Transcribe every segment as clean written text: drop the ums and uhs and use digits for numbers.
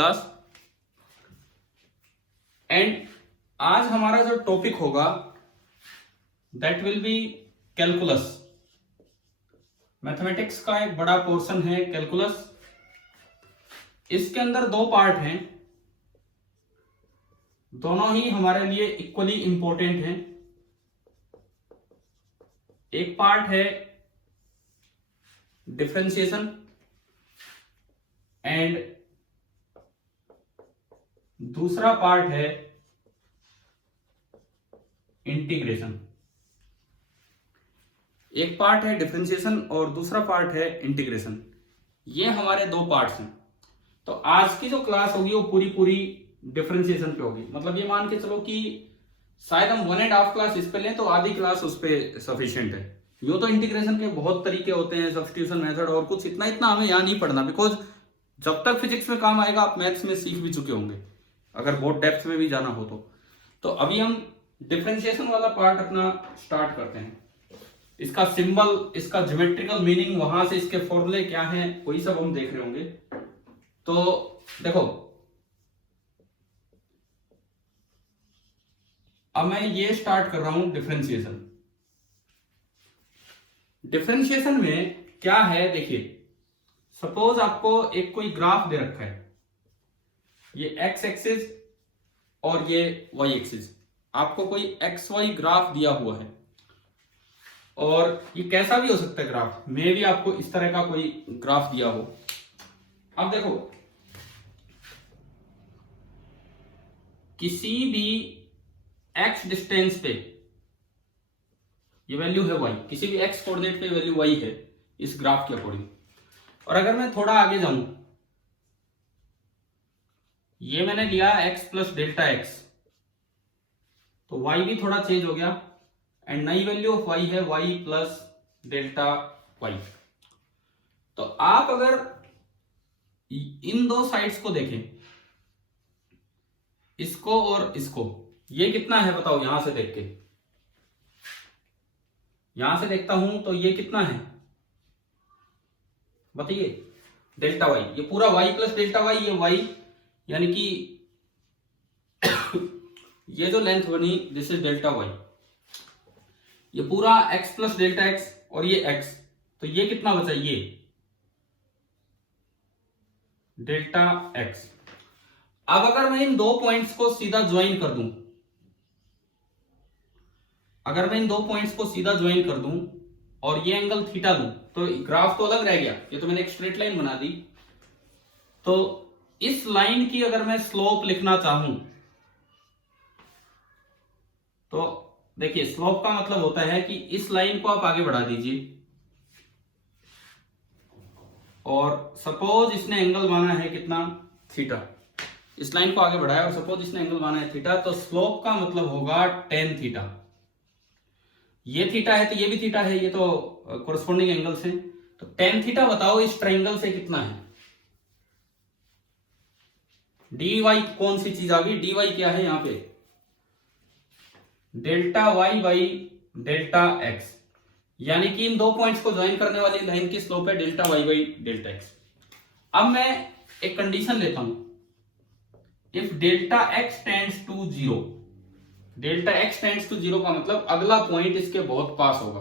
Class and आज हमारा जो टॉपिक होगा that will B calculus. Mathematics का एक बड़ा पोर्शन है कैलकुलस। इसके अंदर दो पार्ट हैं, दोनों ही हमारे लिए इक्वली इंपॉर्टेंट हैं। एक पार्ट है डिफरेंशिएशन एंड दूसरा पार्ट है इंटीग्रेशन। एक पार्ट है डिफरेंशिएशन और दूसरा पार्ट है इंटीग्रेशन। ये हमारे दो पार्ट्स हैं। तो आज की जो क्लास होगी वो पूरी पूरी डिफरेंशिएशन पे होगी। मतलब ये मान के चलो कि शायद हम 1.5 क्लास इस पे लें तो आधी क्लास उस पे सफिशिएंट है। यूं तो इंटीग्रेशन के बहुत तरीके होते हैं, सब्स्टिट्यूशन मेथड और कुछ, इतना इतना हमें यहाँ नहीं पढ़ना, बिकॉज जब तक फिजिक्स में काम आएगा आप मैथ्स में सीख भी चुके होंगे, अगर बहुत डेप्थ में भी जाना हो तो अभी हम डिफरेंशिएशन वाला पार्ट अपना स्टार्ट करते हैं। इसका सिंबल, इसका ज्योमेट्रिकल मीनिंग, वहां से इसके फॉर्मूले क्या हैं, वही सब हम देख रहे होंगे। तो देखो, अब मैं ये स्टार्ट कर रहा हूं डिफरेंशिएशन। डिफरेंशिएशन में क्या है, देखिए सपोज आपको एक कोई ग्राफ दे रखा है, ये एक्स एक्सिस और ये वाई एक्सिस। आपको कोई एक्स वाई ग्राफ दिया हुआ है और ये कैसा भी हो सकता है ग्राफ, में भी आपको इस तरह का कोई ग्राफ दिया हो। अब देखो, किसी भी एक्स डिस्टेंस पे ये वैल्यू है y, किसी भी x कोऑर्डिनेट पे वैल्यू y है इस ग्राफ के अकॉर्डिंग। और अगर मैं थोड़ा आगे जाऊं, ये मैंने लिया x प्लस डेल्टा एक्स, तो y भी थोड़ा चेंज हो गया एंड नई वैल्यू ऑफ y है y प्लस डेल्टा y। तो आप अगर इन दो साइड्स को देखें, इसको और इसको, ये कितना है बताओ, यहां से देख के, यहां से देखता हूं तो ये कितना है बताइए, डेल्टा वाई। ये पूरा y प्लस डेल्टा वाई, ये y यानी कि ये जो लेंथ बनी दिस इज डेल्टा वाई, ये पूरा x प्लस डेल्टा एक्स और ये x, तो ये कितना बचा, ये डेल्टा एक्स। अब अगर मैं इन दो पॉइंट्स को सीधा ज्वाइन कर दूं, अगर मैं इन दो पॉइंट्स को सीधा ज्वाइन कर दूं और ये एंगल थीटा लूं, तो ग्राफ तो अलग रह गया, ये तो मैंने एक स्ट्रेट लाइन बना दी। तो इस लाइन की अगर मैं स्लोप लिखना चाहूं तो देखिए, स्लोप का मतलब होता है कि इस लाइन को आप आगे बढ़ा दीजिए और सपोज इसने एंगल माना है कितना, थीटा। इस लाइन को आगे बढ़ाया और सपोज इसने एंगल माना है थीटा, तो स्लोप का मतलब होगा टेन थीटा। ये थीटा है तो ये भी थीटा है, ये तो कोरस्पोंडिंग एंगल्स हैं। तो टेन थीटा बताओ इस ट्रायंगल से कितना है। डी वाई कौन सी चीज आ गई, डी वाई क्या है यहां पे, delta Y by delta X, यानी कि इन दो पॉइंट्स को ज्वाइन करने वाली लाइन की स्लोप है delta Y by delta X. अब मैं एक कंडीशन लेता हूं, if delta X tends to zero, delta X tends to zero का मतलब अगला पॉइंट इसके बहुत पास होगा।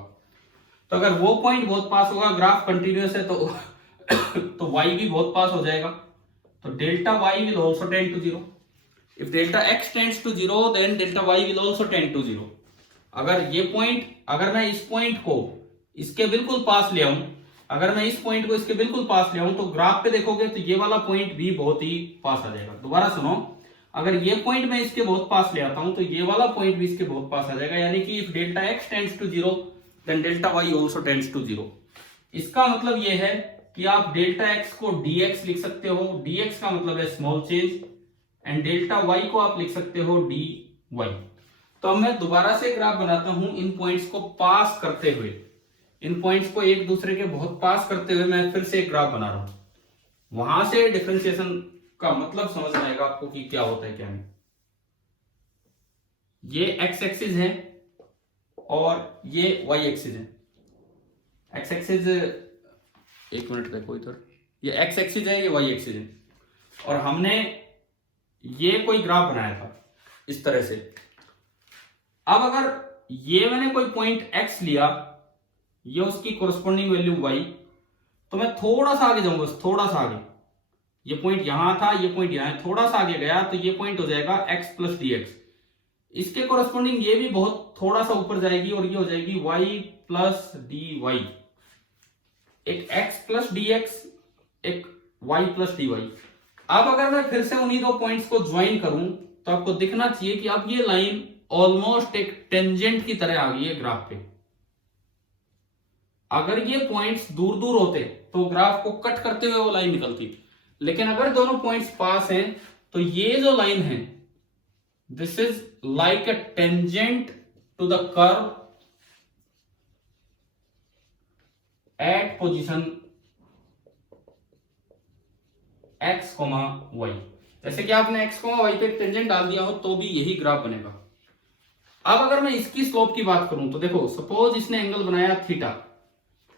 तो अगर वो पॉइंट बहुत पास होगा, ग्राफ कंटिन्यूअस है तो y भी बहुत पास हो जाएगा, तो delta y will also tend to zero. If delta x tends to zero then delta y will also tend to zero. अगर ये पॉइंट, अगर मैं इस पॉइंट को इसके बिल्कुल पास ले आऊं, अगर मैं इस पॉइंट को इसके बिल्कुल पास ले आऊं तो ग्राफ पे देखोगे तो ये वाला पॉइंट भी बहुत ही पास आ जाएगा। दोबारा सुनो, अगर ये पॉइंट मैं इसके बहुत पास ले आता हूं तो ये वाला पॉइंट भी इसके बहुत पास आ जाएगा, यानी कि if delta X tends to zero then delta Y also tends to zero. इसका मतलब ये है कि आप डेल्टा एक्स को dx लिख सकते हो, dx का मतलब है small change, and delta Y को आप लिख सकते हो dy। तो अब मैं दोबारा से ग्राफ बनाता हूं, इन पॉइंट्स को पास करते हुए, इन पॉइंट्स को एक दूसरे के बहुत पास करते हुए मैं फिर से एक ग्राफ बना रहा हूं। वहां से डिफरेंशिएशन का मतलब समझ में आएगा आपको कि क्या होता है क्या नहीं। ये एक्स एक्सिस है और ये वाई एक्सिस है। एक्स एक्सिस, एक मिनट देखो इधर, ये एक्स एक्सिस है, ये वाई एक्सिस है। और हमने ये कोई ग्राफ बनाया था इस तरह से। अब अगर ये मैंने कोई पॉइंट x लिया, ये उसकी कोरस्पॉन्डिंग वैल्यू y, तो मैं थोड़ा सा आगे जाऊंगा, बस थोड़ा सा आगे, ये पॉइंट यहां था, ये पॉइंट यहां है, थोड़ा सा आगे गया तो ये पॉइंट हो जाएगा x प्लस डी एक्स। इसके कोरस्पॉन्डिंग ये भी बहुत थोड़ा सा ऊपर जाएगी और ये हो जाएगी y प्लस डी वाई। एक x प्लस डी एक्स, एक y प्लस डी वाई। अब अगर मैं फिर से उन्हीं दो पॉइंट्स को ज्वाइन करूं तो आपको दिखना चाहिए कि अब ये लाइन ऑलमोस्ट एक टेंजेंट की तरह आ गई है ग्राफ पे। अगर ये पॉइंट्स दूर दूर होते तो ग्राफ को कट करते हुए वो लाइन निकलती, लेकिन अगर दोनों पॉइंट्स पास हैं तो ये जो लाइन है, this is like a tangent to the curve at position x, y। जैसे कि आपने x, y पे टेंजेंट डाल दिया हो तो भी यही ग्राफ बनेगा। अब अगर मैं इसकी स्लोप की बात करूं तो देखो, सपोज इसने एंगल बनाया थीटा।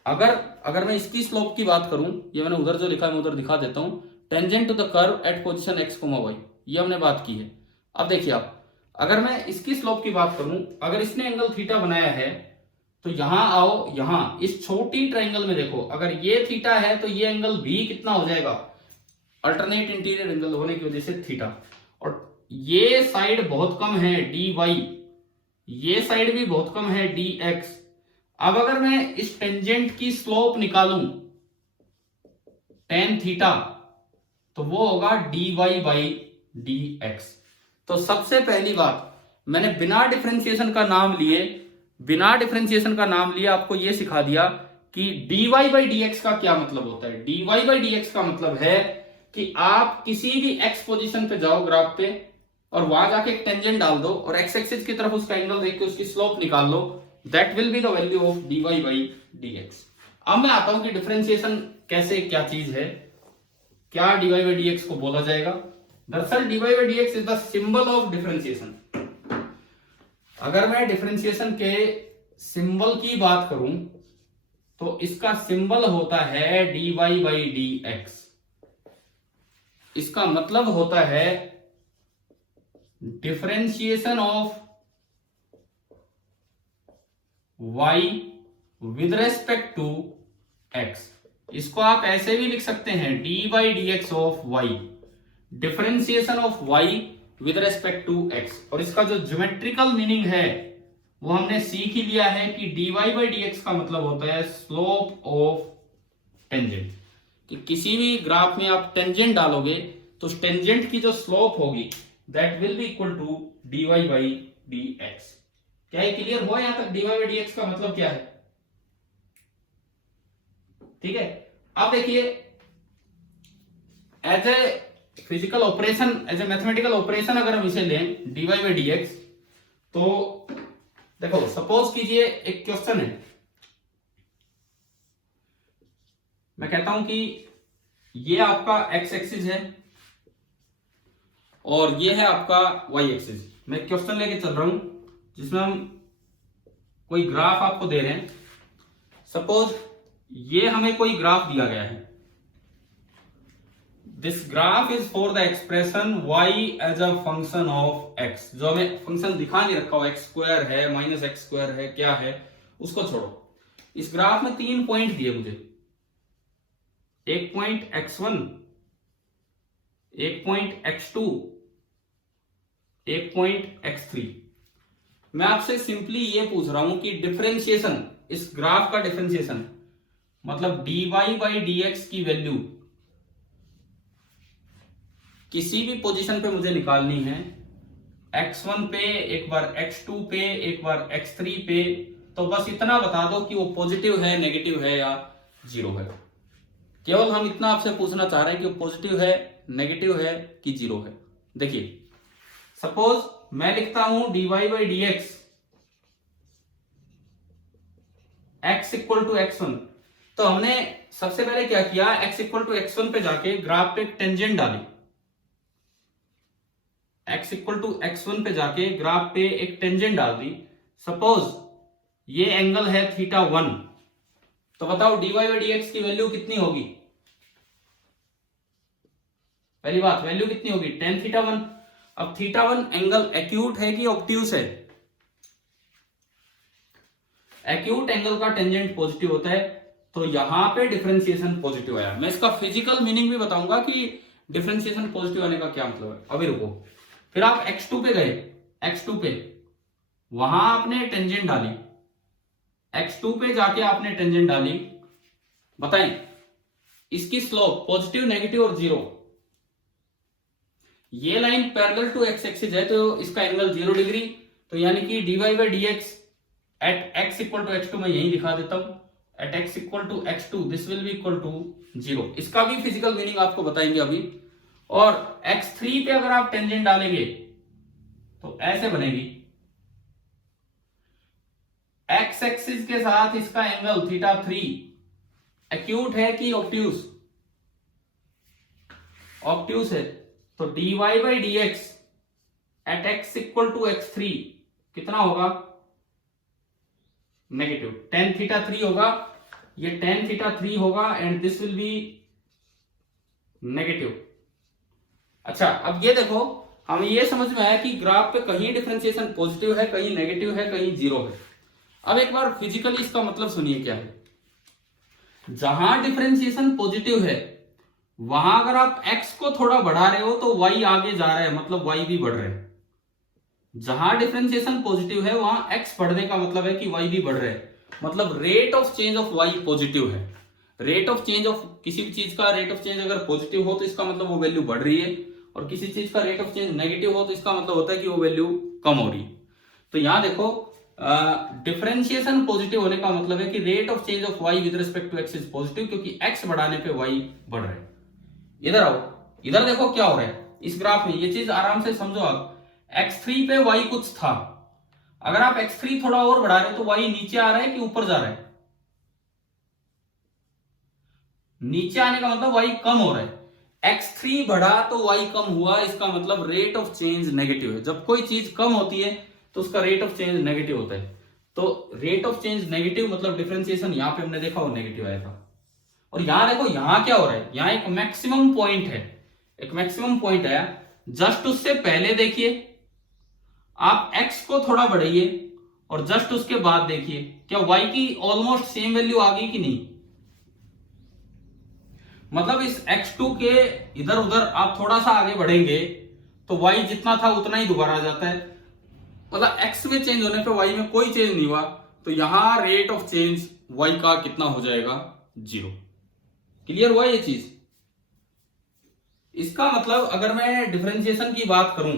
अगर मैं इसकी स्लोप की बात करूं, ये मैंने उधर जो लिखा है मैं उधर दिखा देता हूं, tangent to the curve at position x, y, ये हमने बात की है। अब देखिए आप, अगर मैं इसकी स्लोप की बात करूं, अगर इसने एंगल थीटा बनाया है तो यहां आओ, यहां इस छोटी ट्रायंगल में देखो, अगर ये थीटा है तो ये एंगल भी कितना हो जाएगा, अल्टरनेट इंटीरियर एंगल होने की वजह से थीटा। और ये साइड बहुत कम है डी वाई, ये साइड भी बहुत कम है डी एक्स। अब अगर मैं इस टेंजेंट की स्लोप निकालूं टेन थीटा, तो वो होगा d y by D x. तो सबसे पहली बात, मैंने बिना डिफरेंशिएशन का नाम लिए आपको यह सिखा दिया कि dy बाई डी एक्स का क्या मतलब होता है। dy बाई डी एक्स का मतलब है कि आप किसी भी x पोजीशन पे जाओ ग्राफ पे और वहां जाके एक टेंजेंट डाल दो और x एक्सिस की तरफ उसका एंगल देख के उसकी स्लोप निकाल लो, that will be the value of dy by D X. अब मैं आता हूं कि डिफरेंशिएशन कैसे, क्या चीज है, क्या dy बाई डी एक्स को बोला जाएगा। दरअसल dy by D x is the symbol of differentiation. अगर मैं डिफरेंशिएशन के सिंबल की बात करूं तो इसका सिंबल होता है dy बाई डी एक्स। इसका मतलब होता है differentiation of y with respect to x। इसको आप ऐसे भी लिख सकते हैं dy by D x of y, differentiation of y with respect to x। और इसका जो ज्योमेट्रिकल मीनिंग है वो हमने सीख ही लिया है कि dy बाई डी एक्स का मतलब होता है स्लोप ऑफ टेंजेंट। कि किसी भी ग्राफ में आप टेंजेंट डालोगे तो उस टेंजेंट की जो स्लोप होगी that will be equal to dy by D x. क्या ये क्लियर हुआ यहां तक dy बाई डी एक्स का मतलब क्या है? ठीक है। अब देखिए, as a physical operation, as a mathematical operation अगर हम इसे लें dy बाई डी एक्स, तो देखो सपोज कीजिए एक क्वेश्चन है, मैं कहता हूं कि ये आपका x एक्सिस है और ये है आपका y एक्सिस। मैं क्वेश्चन लेके चल रहा हूं जिसमें हम कोई ग्राफ आपको दे रहे हैं। सपोज ये हमें कोई ग्राफ दिया गया है, this graph is for the expression y as a function of x। जो हमें फंक्शन दिखा नहीं रखा हो, x स्क्वायर है, माइनस एक्स स्क्वायर है, क्या है उसको छोड़ो। इस ग्राफ में 3 पॉइंट दिए मुझे, एक पॉइंट x1, एक पॉइंट x2, एक पॉइंट x3। मैं आपसे सिंपली ये पूछ रहा हूं कि डिफरेंशिएशन, इस ग्राफ का डिफरेंशिएशन मतलब dy बाई डी एक्स की वैल्यू किसी भी पोजीशन पे मुझे निकालनी है, x1 पे, एक बार x2 पे, एक बार x3 पे। तो बस इतना बता दो कि वो पॉजिटिव है, नेगेटिव है या जीरो है। केवल हम इतना आपसे पूछना चाह रहे हैं कि वो पॉजिटिव है, नेगेटिव है कि जीरो है। देखिए सपोज मैं लिखता हूं dy by D x x equal to x1। तो हमने सबसे पहले क्या किया, x इक्वल टू x1 पे जाके ग्राफ पे टेंजेंट डाली, x इक्वल टू x1 पे जाके ग्राफ पे एक टेंजेंट डाल दी। सपोज ये एंगल है θ1, तो बताओ dy बाई डी एक्स की वैल्यू कितनी होगी? पहली बात वैल्यू कितनी होगी tan थीटा 1। अब थीटा 1 एंगल एक्यूट है कि ऑब्ट्यूस है? एक्यूट एंगल का टेंजेंट पॉजिटिव होता है, तो यहां पे डिफरेंशिएशन पॉजिटिव आया। मैं इसका फिजिकल मीनिंग भी बताऊंगा कि डिफरेंशिएशन पॉजिटिव आने का क्या मतलब है। अभी रुको, फिर आप x2 पे गए, x2 पे वहां आपने टेंजेंट डाली, x2 पे जाके आपने टेंजेंट डाली, बताएं इसकी स्लोप पॉजिटिव, नेगेटिव और जीरो। ये line parallel to x axis है, तो इसका एंगल 0 डिग्री, तो यानी कि dy by D x at x equal to x2 मैं यही दिखा देता हूं, at x equal to x2 this will be equal to 0। इसका भी फिजिकल मीनिंग आपको बताएंगे अभी। और x3 पे अगर आप टेंजेंट डालेंगे तो ऐसे बनेगी, x एक्सिस के साथ इसका एंगल थीटा 3 एक्यूट है कि ऑब्ट्यूस? ऑब्ट्यूस है, तो dy by D x at x equal to x3 कितना होगा? नेगेटिव tan थीटा 3 होगा, ये tan थीटा 3 होगा and this will B negative. अच्छा, अब ये देखो, हमें ये समझ में आया कि ग्राफ पे कहीं डिफरेंशिएशन पॉजिटिव है, कहीं नेगेटिव है, कहीं जीरो है। अब एक बार फिजिकली इसका मतलब सुनिए क्या है। जहां डिफरेंशिएशन पॉजिटिव है वहां अगर आप x को थोड़ा बढ़ा रहे हो तो y आगे जा रहा है, मतलब y भी बढ़ रहा है। जहां डिफरेंशिएशन पॉजिटिव है वहां x बढ़ने का मतलब है कि y भी बढ़ रहा है, मतलब rate of change of y positive है। रेट ऑफ चेंज ऑफ किसी भी चीज का रेट ऑफ चेंज अगर पॉजिटिव हो तो इसका मतलब वो वैल्यू बढ़ रही है, और किसी चीज का रेट ऑफ चेंज नेगेटिव हो तो इसका मतलब होता है कि वो वैल्यू कम हो रही है। तो यहां देखो, डिफरेंशिएशन पॉजिटिव होने का मतलब है कि rate of change of y with respect to x is positive, क्योंकि x बढ़ाने पे y बढ़ रहा है। इधर आओ, इधर देखो क्या हो रहा है इस ग्राफ में, ये चीज आराम से समझो आप। x3 पे y कुछ था, अगर आप x3 थोड़ा और बढ़ा रहे हो तो y नीचे आ रहा है कि ऊपर जा रहा है? नीचे आने का मतलब y कम हो रहा है। x3 बढ़ा तो y कम हुआ, इसका मतलब रेट ऑफ चेंज नेगेटिव है। जब कोई चीज कम होती है तो उसका रेट ऑफ चेंज नेगेटिव होता है। तो रेट ऑफ चेंज नेगेटिव मतलब डिफरेंशिएशन यहां पे हमने देखा वो नेगेटिव आया था। और यहां देखो, यहां क्या हो रहा है, यहां एक मैक्सिमम पॉइंट है, एक मैक्सिमम पॉइंट आया। जस्ट उससे पहले देखिए आप x को थोड़ा बढ़ाइए और जस्ट उसके बाद देखिए क्या y की ऑलमोस्ट सेम वैल्यू आ गई कि नहीं। मतलब इस x2 के इधर उधर आप थोड़ा सा आगे बढ़ेंगे तो y जितना था उतना ही दोबारा आ जाता है, मतलब x में चेंज होने पे y में कोई चेंज नहीं हुआ, तो यहां रेट ऑफ चेंज y का कितना हो जाएगा? 0। क्लियर हुआ ये चीज? इसका मतलब अगर मैं डिफरेंशिएशन की बात करूं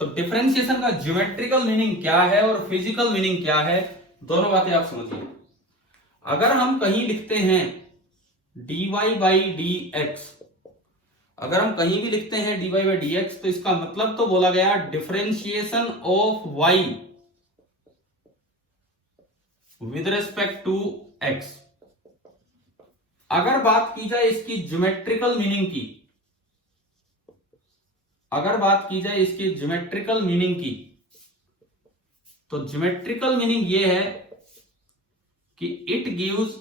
तो डिफरेंशिएशन का ज्योमेट्रिकल मीनिंग क्या है और फिजिकल मीनिंग क्या है, दोनों बातें आप समझिए। अगर हम कहीं लिखते हैं dy बाई डी एक्स, अगर हम कहीं भी लिखते हैं dy बाई डी एक्स, तो इसका मतलब तो बोला गया differentiation of y with respect to x। अगर बात की जाए इसकी ज्योमेट्रिकल मीनिंग की, अगर बात की जाए इसकी ज्योमेट्रिकल मीनिंग की, तो ज्योमेट्रिकल मीनिंग ये है कि it gives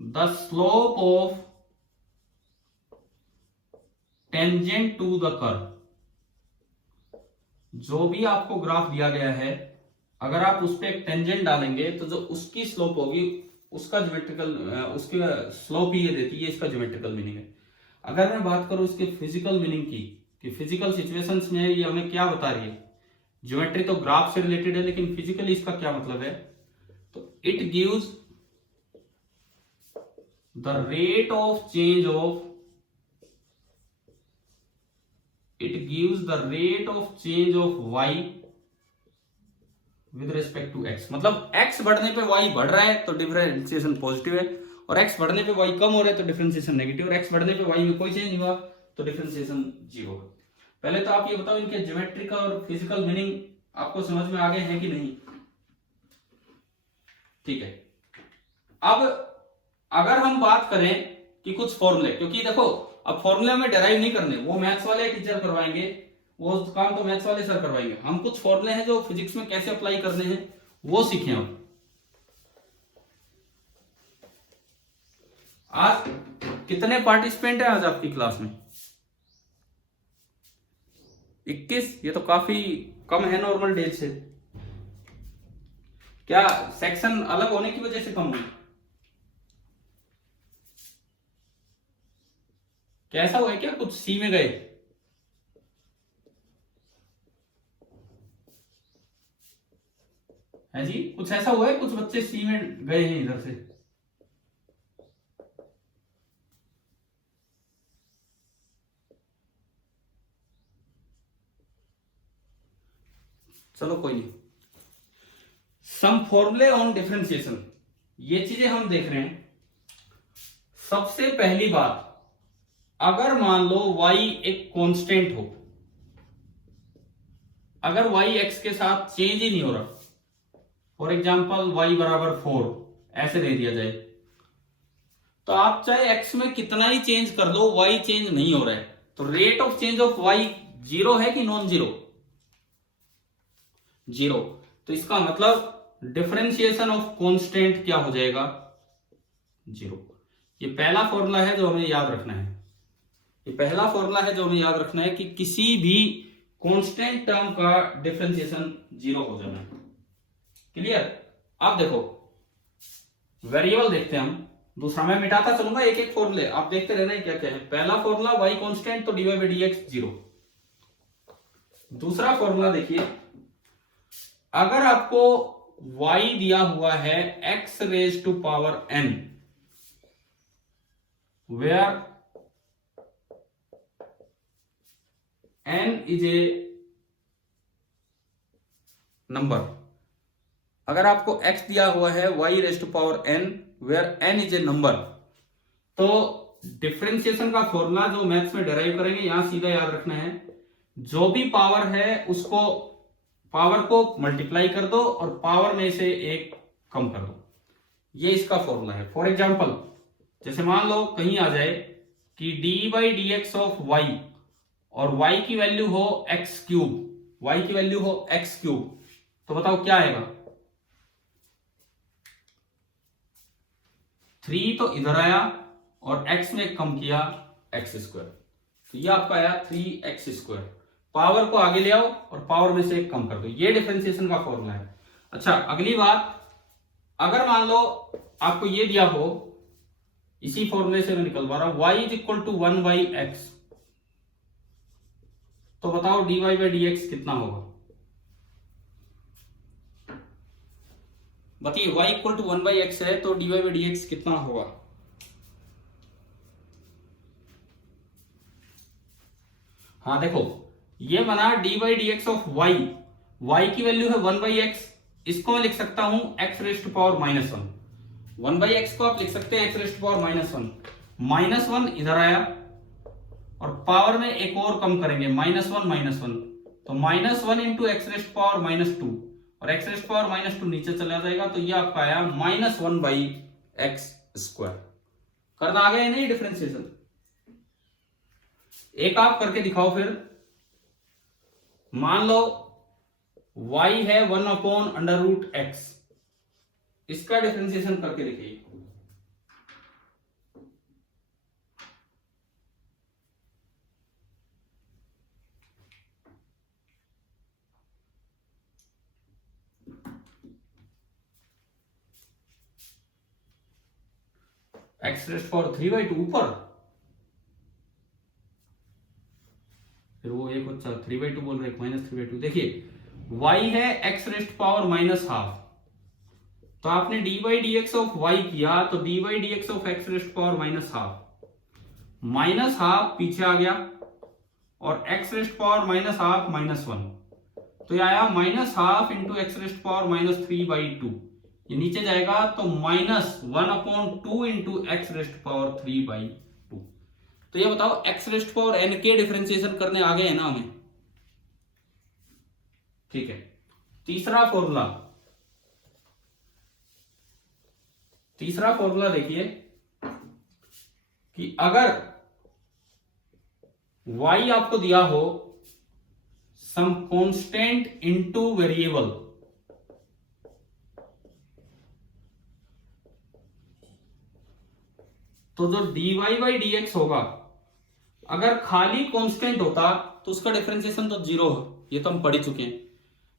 the slope of tangent to the curve. जो भी आपको ग्राफ दिया गया है, अगर आप उस पर एक टेंजेंट डालेंगे तो जो उसकी स्लोप होगी उसका ज्योमेट्रिकल, उसकी स्लोप ही ये देती है, इसका ज्योमेट्रिकल मीनिंग है। अगर मैं बात करूं इसके फिजिकल मीनिंग की कि फिजिकल सिचुएशंस में ये हमें क्या बता रही है, ज्योमेट्री तो ग्राफ से रिलेटेड है लेकिन फिजिकली इसका क्या मतलब है, तो it gives the rate of change of, it gives the rate of change of y with respect to x। मतलब x बढ़ने पे y बढ़ रहा है तो डिफरेंशिएशन पॉजिटिव है, और x बढ़ने पे y कम हो रहा है तो डिफरेंशिएशन नेगेटिव, और x बढ़ने पे y में कोई चेंज नहीं हुआ तो डिफरेंशिएशन 0 है। पहले तो आप ये बताओ इनके ज्योमेट्रिकल और फिजिकल मीनिंग आपको समझ में आ गए हैं कि नहीं? ठीक है। अब अगर हम बात करें कि कुछ फॉर्मूले, क्योंकि देखो अब फॉर्मूले में डेराइव नहीं करने, वो मैथ्स वाले टीचर करवाएंगे, वो काम तो मैथ्स वाले सर करवाएंगे। हम कुछ फॉर्मूले हैं जो फिजिक्स में कैसे अप्लाई करने हैं वो सीखे हम। आज कितने पार्टिसिपेंट हैं आज आपकी क्लास में? 21। ये तो काफी कम है नॉर्मल डेज से। क्या सेक्शन अलग होने की वजह से कम हुई? कैसा हुआ है क्या, कुछ सी में गए? है जी, कुछ ऐसा हुआ है, कुछ बच्चे सी में गए हैं इधर से। चलो कोई नहीं। सम फॉर्मूले ऑन डिफरेंशिएशन, ये चीजें हम देख रहे हैं। सबसे पहली बात, अगर मान लो y एक कांस्टेंट हो, अगर y x के साथ चेंज ही नहीं हो रहा, फॉर एग्जाम्पल y बराबर 4 ऐसे दे दिया जाए, तो आप चाहे x में कितना ही चेंज कर लो, y चेंज नहीं हो रहा है, तो rate of change of y zero है कि नॉन जीरो? जीरो। तो इसका मतलब डिफरेंशिएशन ऑफ कांस्टेंट क्या हो जाएगा? जीरो। ये पहला फॉर्मूला है जो हमें याद रखना है। ये पहला फॉर्मूला है जो हमें याद रखना है कि किसी भी कांस्टेंट टर्म का डिफरेंशिएशन जीरो हो जाना है। क्लियर? आप देखो, वेरिएबल देखते हैं हम। दूसरा मैं मिटाता चलूंगा एक एक फॉर्मूले, आप देखते रहना है क्या क्या है। पहला फॉर्मूला y कांस्टेंट, तो dy बाई dx जीरो। दूसरा फॉर्मूला देखिए, अगर आपको y दिया हुआ है x raise to power n, where n is a number, अगर आपको x दिया हुआ है y raise to power n where n is a number, तो डिफरेंशिएशन का फॉर्मूला जो मैथ्स में डिराइव करेंगे, यहां सीधा याद रखना है, जो भी पावर है उसको, पावर को मल्टीप्लाई कर दो और पावर में से एक कम कर दो। ये इसका फॉर्मूला है। फॉर एग्जाम्पल, जैसे मान लो कहीं आ जाए कि D by D x of y, और y की वैल्यू हो एक्स क्यूब, y की वैल्यू हो एक्स क्यूब, तो बताओ क्या आएगा? 3 तो इधर आया और x में कम किया एक्स स्क्वायर, तो ये आपका आया 3x स्क्वायर। पावर को आगे ले आओ और पावर में से एक कम कर दो, ये डिफरेंशिएशन का फॉर्मूला है। अच्छा, अगली बात, अगर मान लो आपको ये दिया हो, इसी फॉर्मूले से मैं निकलवा रहा हूं, y is equal to 1 by x, तो बताओ dy बाई डी एक्स कितना होगा? बताइए, y equal to 1 by x है तो dy बाई डी एक्स कितना होगा? हाँ देखो, ये बना d by D x of y, y की वैल्यू है 1 बाई एक्स, इसको मैं लिख सकता हूं x raise to power minus 1। 1 by x को आप लिख सकते हैं x raise to power minus 1। Minus 1 इधर आया और पावर में एक और कम करेंगे, माइनस 1, तो minus 1 into x raise to power minus 2, और x raise to power minus 2 नीचे चला जाएगा, तो ये आपका आया माइनस 1 बाई एक्स स्क्वायर। करना आ गया नहीं डिफरेंशिएशन? एक आप करके दिखाओ फिर। मान लो y है 1 अपॉन अंडर रूट एक्स, इसका डिफरेंशिएशन करके देखिए। एक्स रेस्ट पावर 3 बाई 2 ऊपर, फिर वो एक बच्चा 3 बाई 2 बोल रहे, माइनस 3 बाई 2। देखिए y है x raised power minus half, तो आपने d by D x of y किया, तो D by D x of x raised power minus half पीछे आ गया, और x raised power minus half minus 1, तो ये आया minus half into x raised power minus 3 by 2। ये नीचे जाएगा तो minus 1 upon 2 into x raised power 3 by 2। तो ये बताओ एक्स रेस्ट पावर एन के डिफरेंशिएशन करने आ गए हैं ना हमें? ठीक है। तीसरा फॉर्मूला देखिए कि अगर y आपको दिया हो सम कांस्टेंट इनटू वेरिएबल, तो जो dy बाई डी एक्स होगा, अगर खाली कांस्टेंट होता तो उसका डिफरेंशिएशन तो जीरो है, ये तो हम पढ़ ही चुके हैं।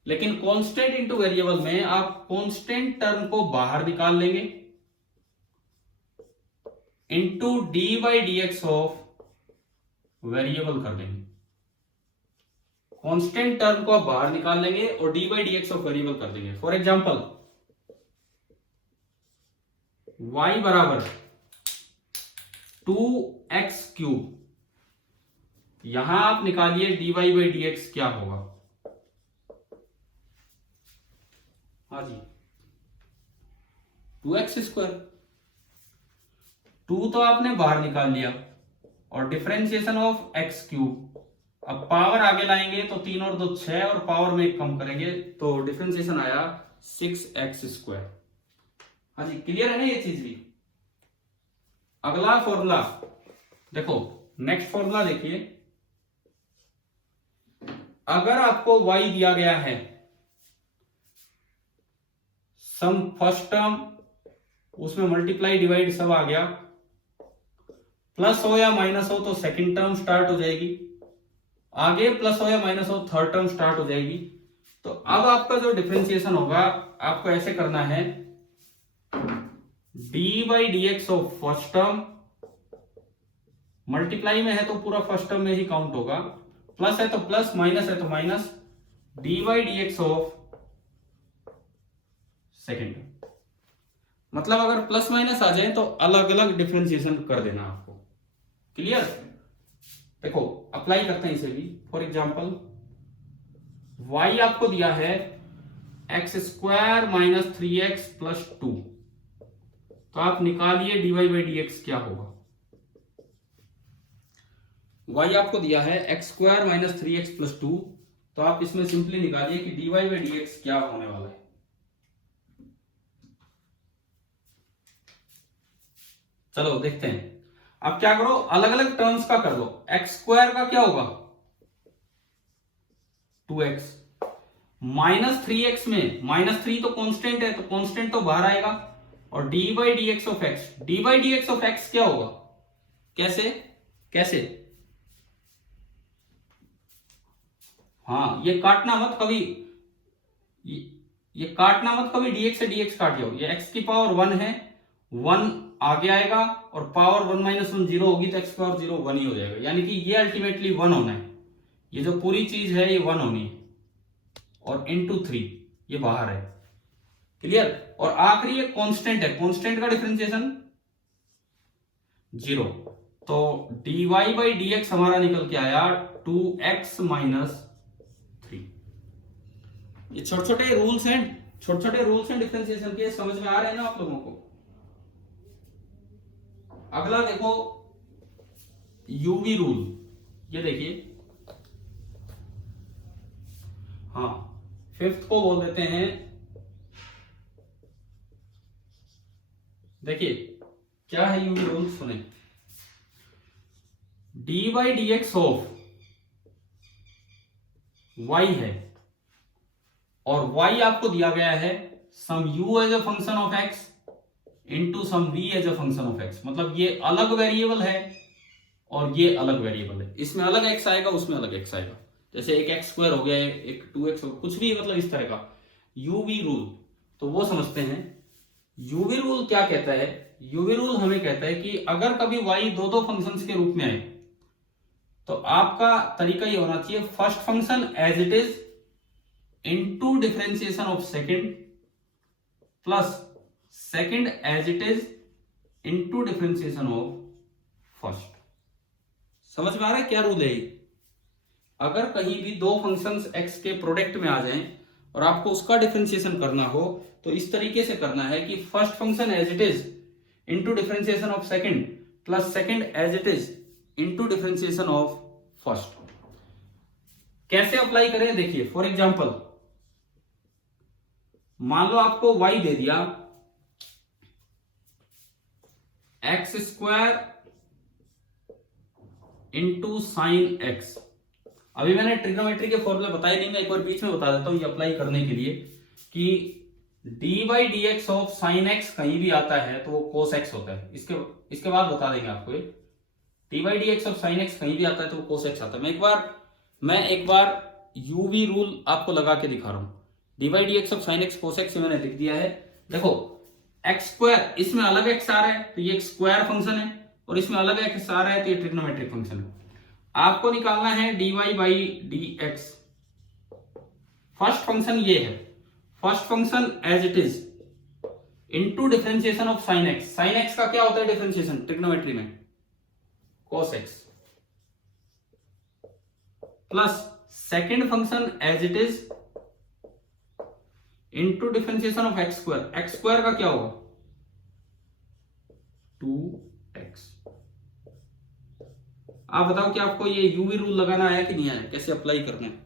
लेकिन कांस्टेंट इनटू वेरिएबल में आप कांस्टेंट टर्म को बाहर निकाल लेंगे, into D by D x of variable कर देंगे। कांस्टेंट टर्म को आप बाहर निकाल लेंगे और D by D x of variable कर देंगे। फॉर एग्जांपल y बराबर 2x³, यहां आप निकालिए dy बाई डी एक्स क्या होगा। हाँ जी, 2x²। 2 तो आपने बाहर निकाल लिया और डिफरेंशिएशन ऑफ x³, अब पावर आगे लाएंगे तो 3 और 2 6 और पावर में 1 कम करेंगे तो डिफरेंशिएशन आया 6x²। हाँ जी, क्लियर है ना ये चीज भी। अगला फॉर्मूला देखो, नेक्स्ट फॉर्मूला देखिए। अगर आपको y दिया गया है, सम फर्स्ट टर्म, उसमें मल्टीप्लाई डिवाइड सब आ गया, प्लस हो या माइनस हो तो सेकंड टर्म स्टार्ट हो जाएगी, आगे प्लस हो या माइनस हो थर्ड टर्म स्टार्ट हो जाएगी। तो अब आपका जो डिफरेंशिएशन होगा आपको ऐसे करना है, D by D x of first term, multiply में है तो पूरा फर्स्ट टर्म में ही काउंट होगा, प्लस है तो प्लस, माइनस है तो minus, D by D x of second. मतलब अगर प्लस माइनस आ जाए तो अलग अलग डिफरेंशिएशन कर देना आपको। क्लियर? देखो अप्लाई करते हैं इसे भी। फॉर एग्जाम्पल y आपको दिया है x² माइनस 3x प्लस 2, तो आप निकालिए dy बाई डी एक्स क्या होगा। y आपको दिया है x² माइनस 3x प्लस 2, तो आप इसमें सिंपली निकालिए कि dy बाई डी एक्स क्या होने वाला है। चलो देखते हैं। अब क्या करो, अलग अलग टर्म्स का कर लो। x² का क्या होगा 2x, माइनस 3x में -3 तो कांस्टेंट है तो कांस्टेंट तो बाहर आएगा, और D by D x of x, D by D x of x क्या होगा, कैसे कैसे, हाँ ये काटना मत कभी, ये काटना मत कभी, dx से dx काट जाओ, ये x की पावर 1 है, 1 आगे आएगा और पावर 1 माइनस 1 जीरो होगी तो x की पावर 0 1 ही हो जाएगा, यानी कि ये अल्टीमेटली 1 होना है। ये जो पूरी चीज है ये 1 होनी है, और इनटू 3 ये बाहर है। क्लियर? और आखिरी ये कांस्टेंट है, कांस्टेंट का डिफरेंशिएशन 0, तो dy बाई डी एक्स हमारा निकल के आया 2x माइनस 3। ये छोटे छोटे रूल्स हैं, छोटे छोटे रूल्स हैं डिफरेंशिएशन के, समझ में आ रहे हैं ना आप लोगों को। अगला देखो यूवी रूल, ये देखिए, हाँ फिफ्थ को बोल देते हैं। देखिए क्या है यूवी रूल, सुने। D by D x of y है, और y आपको दिया गया है some u as a function of x into some v as a function of x। मतलब ये अलग वेरिएबल है और ये अलग वेरिएबल है, इसमें अलग x आएगा उसमें अलग x आएगा, जैसे एक x² हो गया, एक 2x हो गया, कुछ भी मतलब इस तरह का यूवी रूल। तो वो समझते हैं यूवी रूल क्या कहता है। यूवी रूल हमें कहता है कि अगर कभी y दो दो फंक्शंस के रूप में आए तो आपका तरीका ये होना चाहिए, first function as it is into differentiation of second plus second as it is into differentiation of first. समझ में आ रहा है क्या रूल है? अगर कहीं भी दो फंक्शंस x के प्रोडक्ट में आ जाएं और आपको उसका डिफरेंशिएशन करना हो तो इस तरीके से करना है कि first function as it is into differentiation of second plus second as it is into differentiation of first. कैसे अप्लाई करें देखिए। फॉर एग्जांपल मान लो आपको y दे दिया x² इंटू साइन x। अभी मैंने ट्रिग्नोमेट्री के फॉर्मूले बताए नहीं, मैं एक बार बीच में बता देता हूं ये अप्लाई करने के लिए, कि D by D x of sine x कहीं भी आता है तो वो कोस एक्स होता है। इसके बाद बता देंगे आपको ये। D by D x of sine x कहीं भी आता है तो वो कोस एक्स आता है। मैं एक बार यूवी रूल आपको लगा के दिखा रहा हूं। D by D x of sine x cos x मैंने लिख दिया है। देखो एक्स स्क्वायर, इसमें अलग एक्स आ रहा है तो ये एक स्क्वायर फंक्शन है, और इसमें अलग एक्स आ रहा है तो ये ट्रिग्नोमेट्रिक फंक्शन है। आपको निकालना है d y by D x. First function ये है, first function as it is into differentiation of sine x. Sine x का क्या होता है डिफरेंशिएशन ट्रिग्नोमेट्री में? cos x, plus second function as it is into differentiation of x square. X square का क्या होगा? 2x। आप बताओ कि आपको ये यूवी रूल लगाना आया कि नहीं आया, कैसे अप्लाई करना है?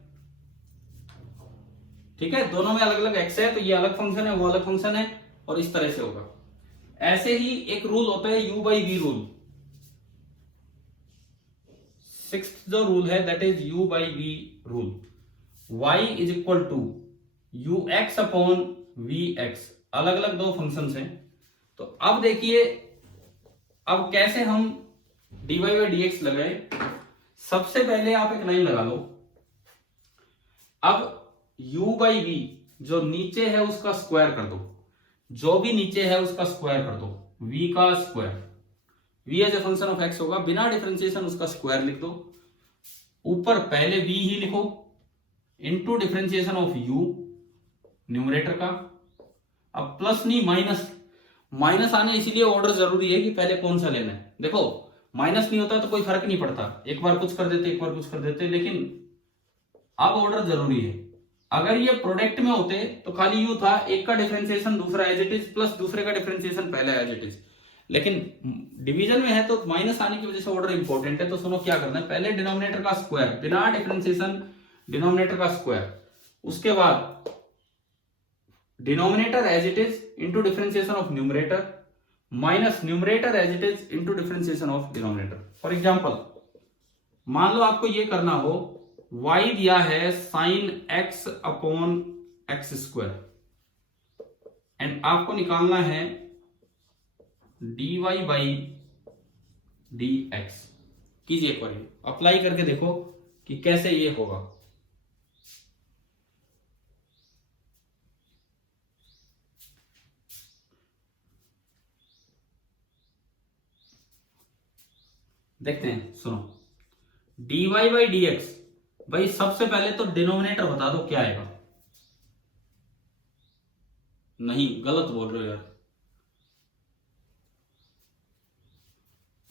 ठीक है, दोनों में अलग अलग एक्स है तो ये अलग फंक्शन है, वो अलग फंक्शन है, और इस तरह से होगा। ऐसे ही एक रूल होता है u by v rule. Sixth जो रूल है that is u by v rule. y is equal to u x upon v x. अलग अलग दो फंक्शंस हैं। तो अब देखिए अब कैसे हम dy बाई डी एक्स लगाए। सबसे पहले आप एक लाइन लगा लो। अब u बाई वी जो नीचे है उसका स्क्वायर कर दो, जो भी नीचे है उसका स्क्वायर कर दो। v का square, v as a function of x होगा, बिना डिफरेंशिएशन उसका स्क्वायर लिख दो। ऊपर पहले v ही लिखो into differentiation of u numerator का। अब प्लस नहीं माइनस आने इसीलिए ऑर्डर जरूरी है कि पहले कौन सा लेना है। देखो माइनस नहीं होता तो कोई फर्क नहीं पड़ता, एक बार कुछ कर देते एक बार कुछ कर देते, लेकिन अब ऑर्डर जरूरी है। अगर ये प्रोडक्ट में होते तो खाली यू था, एक का डिफरेंशिएशन दूसरा एज इट इज प्लस दूसरे का डिफरेंशिएशन पहला एज इट इज। लेकिन डिवीजन में है तो माइनस आने की वजह से ऑर्डर इंपॉर्टेंट है। तो सुनो क्या करना है, पहले डिनोमिनेटर का स्क्वायर बिना डिफरेंशिएशन, डिनोमिनेटर का स्क्वायर, उसके बाद denominator as it is into differentiation of numerator minus numerator as it is into differentiation of denominator. For example मान लो आपको ये करना हो, y दिया है sine x upon x square and आपको निकालना है dy बाई डी एक्स। कीजिए एक बार अप्लाई करके देखो कि कैसे ये होगा। देखते हैं, सुनो dy बाई डी एक्स। भाई सबसे पहले तो डिनोमिनेटर बता दो क्या आएगा। नहीं गलत बोल रहे हो यार,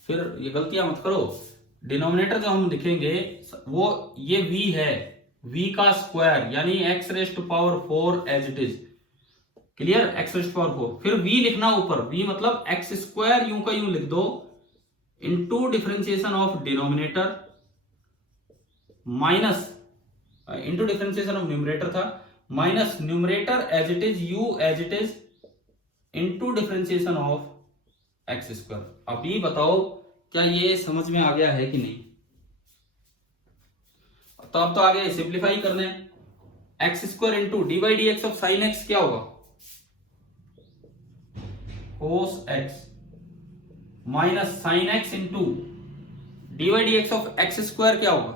फिर ये गलतियां मत करो। डिनोमिनेटर जो हम लिखेंगे वो ये v है, v का स्क्वायर यानी x raised to power 4 as it is. Clear, x raised power 4, फिर v लिखना ऊपर, v मतलब x स्क्वायर यूं का यूं लिख दो into differentiation of denominator minus into differentiation of numerator था, minus numerator as it is u as it is into differentiation of x square. अभी बताओ क्या ये समझ में आ गया है कि नहीं? तो अब तो आगे सिंप्लीफाई करना है। X square into d by D x of sine x क्या होगा? Cos x minus sine x into d by D x of x square क्या होगा?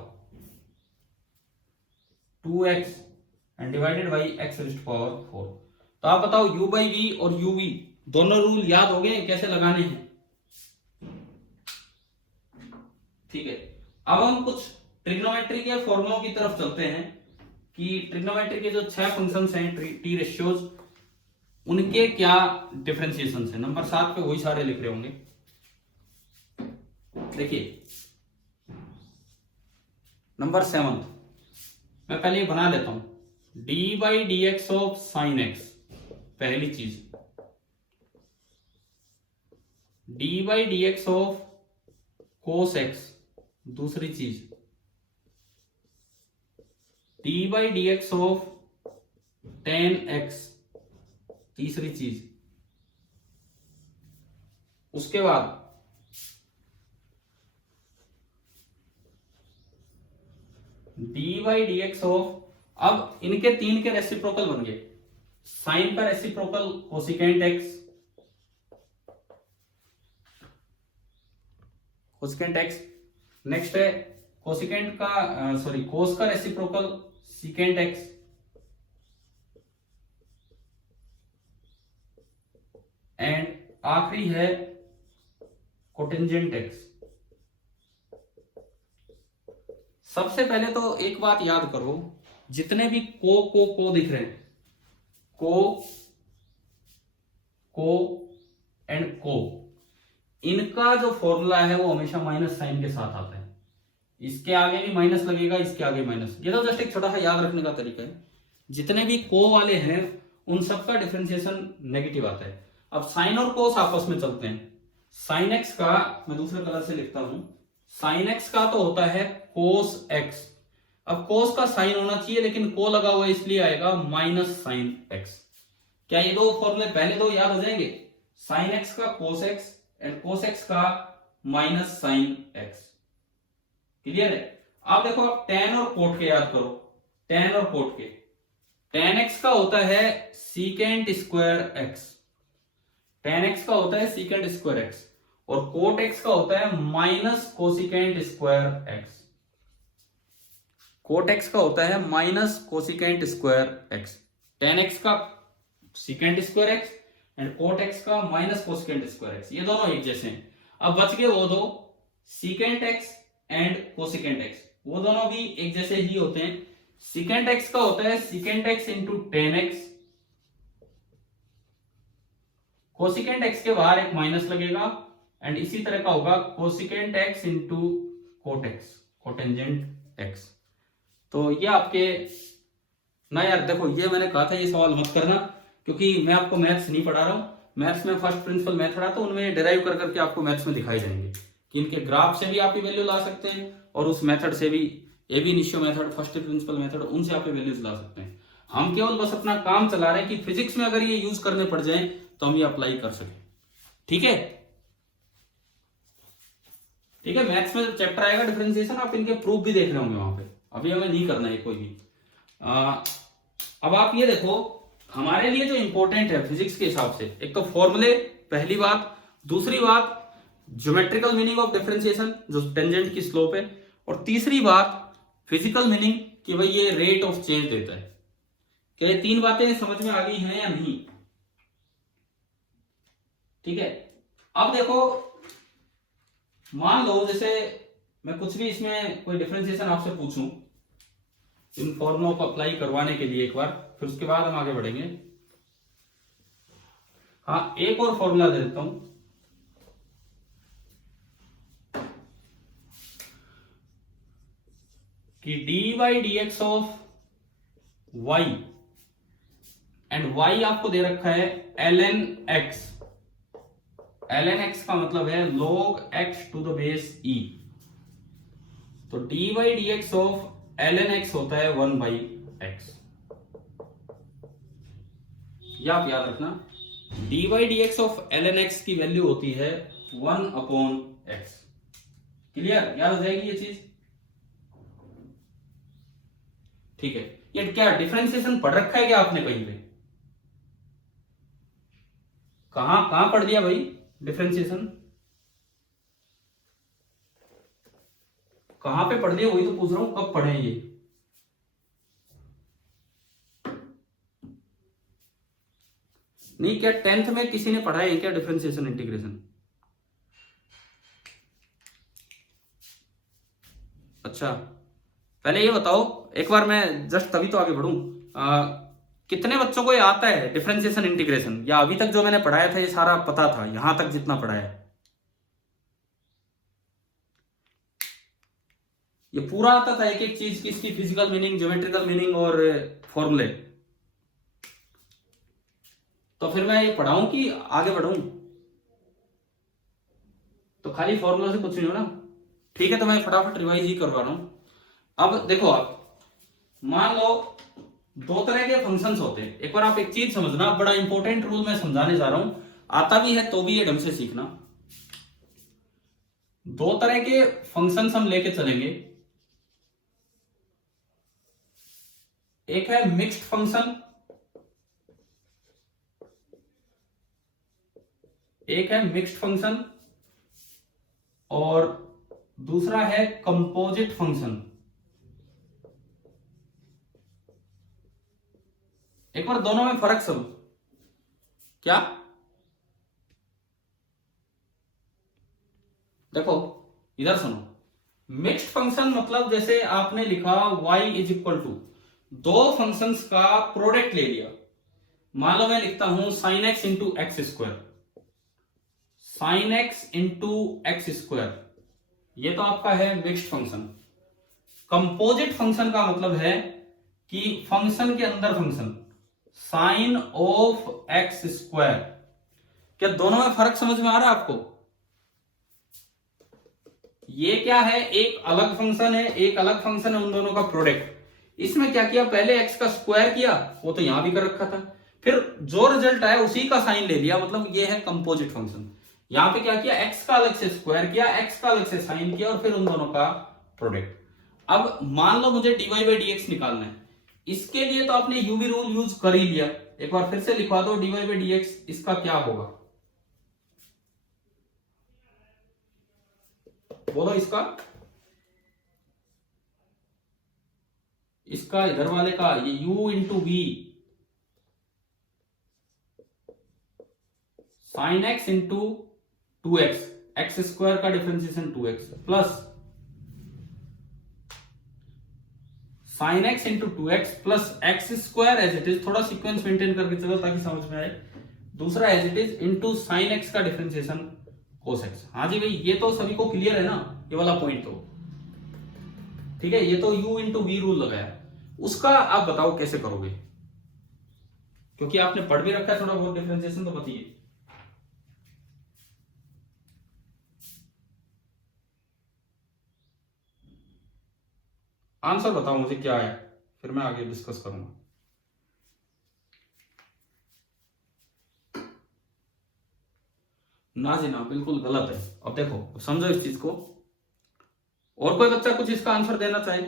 2x and divided by x raised to power 4। तो आप बताओ u by v और u v दोनों rule याद हो गए, कैसे लगाने हैं? ठीक है, अब हम कुछ ट्रिग्नोमेट्री के फॉर्मुलों की तरफ चलते हैं कि ट्रिग्नोमेट्री के जो 6 फंक्शंस हैं टी रेशियोज, उनके क्या डिफरेंशिएशन है। नंबर 7 पे वही सारे लिख रहे होंगे। देखिए नंबर 7 मैं पहले ये बना लेता हूं। D by D x of sine x पहली चीज, D by D x of cos x दूसरी चीज, D by D x of ten x तीसरी चीज, उसके बाद D by D x of, अब इनके 3 के रेसिप्रोकल बन गए। साइन का reciprocal cosecant x, cosecant x. Next है कोसिकेंट का सॉरी कोस का रेसिप्रोकल सीकेंट एक्स, एंड आखिरी है कोटेंजेंट एक्स। सबसे पहले तो एक बात याद करो, जितने भी को दिख रहे हैं, को एंड को, इनका जो फॉर्मूला है वो हमेशा माइनस साइन के साथ आता है। इसके आगे भी माइनस लगेगा, इसके आगे माइनस। ये तो जस्ट एक छोटा सा याद रखने का तरीका है। जितने भी को वाले हैं उन सबका डिफरेंशिएशन नेगेटिव आता है। अब साइन और कोस आपस में चलते हैं। साइन एक्स का मैं दूसरे कलर से लिखता हूं, साइन एक्स का तो होता है कोस एक्स। अब कोस का साइन होना चाहिए, लेकिन को लगा हुआ इसलिए आएगा माइनस साइन एक्स। क्या ये दो फॉर्मूले पहले दो याद हो जाएंगे? साइन एक्स का cos x and cos x का माइनस साइन एक्स। क्लियर है? आप देखो, आप टेन और कोट के याद करो, टेन और कोट के। टेन एक्स का होता है secant square X, tan X का होता है सीकेंट स्क्वायर एक्स, और कोट एक्स का होता है minus cosecant square X. Cot X का होता है minus cosecant square X. Tan X का secant square X and cot X का माइनस कोसिकेंट स्क्वायर एक्स। ये दोनों एक जैसे हैं। अब बच गए वो दो, secant x and cosecant x. वो दोनों भी एक जैसे ही होते हैं। सीकेंट एक्स का होता है secant x into ten x, cosecant x के बाहर एक माइनस लगेगा, एंड इसी तरह का होगा cosecant x into cot x, cotangent x. तो ये आपके ना यार देखो, ये मैंने कहा था ये सवाल मत करना, क्योंकि मैं आपको मैथ्स नहीं पढ़ा रहा हूं। मैथ्स में फर्स्ट प्रिंसिपल मेथड आता है, उनमें डिराइव कर करके आपको मैथ्स में दिखाई जाएंगे कि इनके ग्राफ से भी आप वैल्यू ला सकते हैं, और उस मेथड से भी, ab initio method, first principle method, उनसे आप वैल्यूज ला सकते हैं। हम केवल बस अपना काम चला रहे हैं कि फिजिक्स में अगर ये यूज करने पड़ जाए तो हम ये अप्लाई कर सकें। ठीक है? ठीक है, मैथ्स में चैप्टर आएगा डिफरेंशिएशन, आप इनके प्रूफ भी देख रहे होंगे वहां पे। अभी हमें नहीं करना है कोई भी। अब आप ये देखो, हमारे लिए जो इंपॉर्टेंट है फिजिक्स के हिसाब से, एक तो फॉर्मूले, पहली बात। दूसरी बात ज्योमेट्रिकल मीनिंग ऑफ डिफरेंशिएशन, जो टेंजेंट की स्लोप है। और तीसरी बात फिजिकल मीनिंग, कि भाई ये रेट ऑफ चेंज देता है। क्या ये तीन बातें समझ में आ गई हैं या नहीं? ठीक है। अब देखो, मान लो जैसे मैं कुछ भी इसमें कोई डिफरेंशिएशन आपसे पूछूं, इन फॉर्मूलों को अप्लाई करवाने के लिए एक बार, फिर उसके बाद हम आगे बढ़ेंगे। हाँ, एक और फॉर्मूला दे देता हूं कि D by D x of Y, and Y आपको दे रखा है L N X. L N X का मतलब है log X to the base E. तो D by D x of L N X होता है 1 बाई एक्स। यह आप याद रखना, D by D x of L N X की वैल्यू होती है 1 अपॉन एक्स। क्लियर? याद हो जाएगी ये चीज? ठीक है। ये क्या डिफरेंशिएशन पढ़ रखा है क्या आपने कहीं पे? कहां पढ़ दिया भाई डिफरेंशिएशन? कहां पे पढ़ लिया, वही तो पूछ रहा हूं, कब पढ़े ये? नहीं, क्या 10th में किसी ने पढ़ा है क्या डिफरेंशिएशन इंटीग्रेशन? अच्छा, पहले ये बताओ एक बार, मैं जस्ट तभी तो आगे बढ़ूं। कितने बच्चों को ये आता है डिफरेंशिएशन इंटीग्रेशन, या अभी तक जो मैंने पढ़ाया था ये सारा पता था, यहां तक जितना पढ़ाया है ये पूरा आता था, एक एक चीज की, इसकी फिजिकल मीनिंग, ज्योमेट्रिकल मीनिंग और फॉर्मूले? तो फिर मैं ये पढ़ाऊं कि आगे बढ़ूं? तो खाली फॉर्मूला से कुछ नहीं हो ना। ठीक है, तो मैं फटाफट रिवाइज ही करवा रहा हूं। अब देखो, आप मान लो दो तरह के फंक्शंस होते हैं। एक बार आप एक चीज समझना, बड़ा इंपॉर्टेंट रूल मैं समझाने जा रहा हूं, आता भी है तो भी ये ढंग से सीखना। दो तरह के फंक्शंस हम लेके चलेंगे। एक है मिक्स्ड फंक्शन एक है मिक्स्ड फंक्शन और दूसरा है कंपोजिट फंक्शन। एक बार दोनों में फर्क समझो। क्या? देखो इधर सुनो, मिक्स्ड फंक्शन मतलब जैसे आपने लिखा y इज इक्वल टू दो फंक्शंस का प्रोडक्ट ले लिया। मान लो मैं लिखता हूं sine x into x square, sine x into x square, ये तो आपका है मिक्स्ड फंक्शन। कंपोजिट फंक्शन का मतलब है कि फंक्शन के अंदर function, sine of x square. क्या दोनों में फर्क समझ में आ रहा है आपको? ये क्या है, एक अलग फंक्शन है, एक अलग फंक्शन है, उन दोनों का प्रोडक्ट। इसमें क्या किया, पहले एक्स का स्क्वायर किया, वो तो यहां भी कर रखा था, फिर जो रिजल्ट आया उसी का साइन ले लिया, मतलब ये है कंपोजिट फंक्शन। यहां पे क्या किया, एक्स का अलग से स्क्वायर किया, एक्स का अलग से साइन किया और फिर उन दोनों का प्रोडक्ट। अब मान लो मुझे dy बाई डी एक्स निकालना है, इसके लिए तो आपने यूवी रूल यूज कर ही लिया। एक बार फिर से लिखवा दो dy बाई डी एक्स, इसका क्या होगा बोलो? इसका इधर वाले का ये u into V sine x into two X, X square का differentiation 2x plus sine x into two X plus X square as it is, थोड़ा सीक्वेंस मेंटेन करके चलो ताकि समझ में आए। दूसरा as it is into sine x का डिफरेंशिएशन कोस एक्स। हाँ जी भाई, ये तो सभी को क्लियर है ना, ये वाला पॉइंट तो ठीक है। ये तो u इंटू वी रूल लगाया, उसका आप बताओ कैसे करोगे, क्योंकि आपने पढ़ भी रखा है थोड़ा बहुत डिफरेंशिएशन, तो बताइए। आंसर बताओ मुझे क्या है, फिर मैं आगे डिस्कस करूंगा। ना जी ना, बिल्कुल गलत है। अब देखो समझो इस चीज को, और कोई बच्चा कुछ इसका आंसर देना चाहे?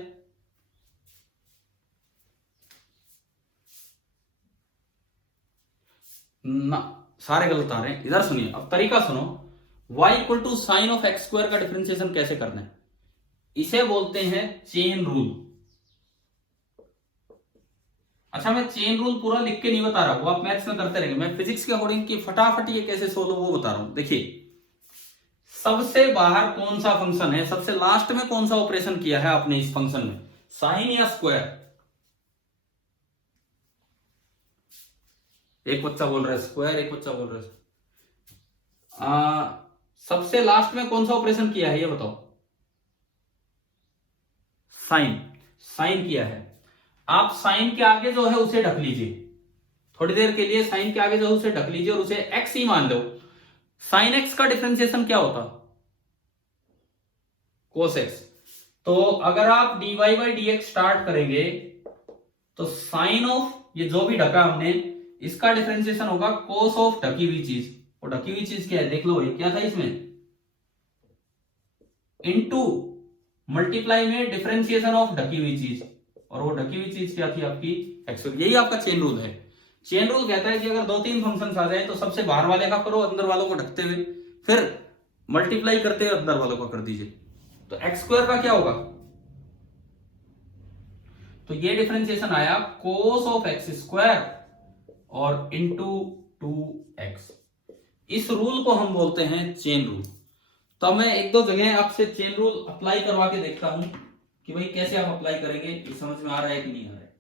ना, सारे गलत आ रहे हैं। इधर सुनिए, अब तरीका सुनो। y equal to sine of x square का डिफरेंशिएशन कैसे करना है, इसे बोलते हैं चेन रूल। अच्छा, मैं चेन रूल पूरा लिख के नहीं बता रहा, वो आप मैथ्स में करते रहेंगे, मैं फिजिक्स के अकॉर्डिंग की फटाफट ये कैसे सोल्व हो वो बता रहा हूं। देखिए, सबसे बाहर कौन सा फंक्शन है, सबसे लास्ट में कौन सा ऑपरेशन किया है आपने इस फंक्शन में, साइन या स्क्वायर? एक बच्चा बोल रहा है स्क्वायर, एक बच्चा बोल रहा है सबसे लास्ट में कौन सा ऑपरेशन किया है ये बताओ? साइन, साइन किया है। आप साइन के आगे जो है उसे ढक लीजिए, थोड़ी देर के लिए साइन के आगे जो है उसे ढक लीजिए और उसे एक्स ही मान लो। साइन एक्स का डिफरेंशिएशन क्या होता? Cos x. तो अगर आप dy by D x start करेंगे तो साइन ऑफ ये जो भी ढका हमने, इसका डिफरेंशिएशन होगा कोस ऑफ ढकी हुई चीज। और ढकी हुई चीज क्या है देख लो, ये क्या था इसमें, इनटू मल्टीप्लाई में डिफरेंशिएशन ऑफ ढकी हुई चीज, और वो ढकी हुई चीज क्या थी आपकी, एक्स। यही आपका चेन रूल है। चेन रूल कहता है कि अगर दो तीन फंक्शन आ जाए तो सबसे बाहर वाले का करो अंदर वालों को ढकते हुए, फिर मल्टीप्लाई करते हुए अंदर वालों का कर दीजिए। तो एक्स स्क्वायर का क्या होगा, तो ये डिफरेंशिएशन आया कोस ऑफ एक्स स्क्वायर और इंटू 2x। इस रूल को हम बोलते हैं चेन रूल। तो मैं एक दो जगह आपसे चेन रूल अप्लाई करवा के देखता हूं कि भाई कैसे आप अप्लाई करेंगे, ये समझ में आ रहा है कि नहीं आ रहा है।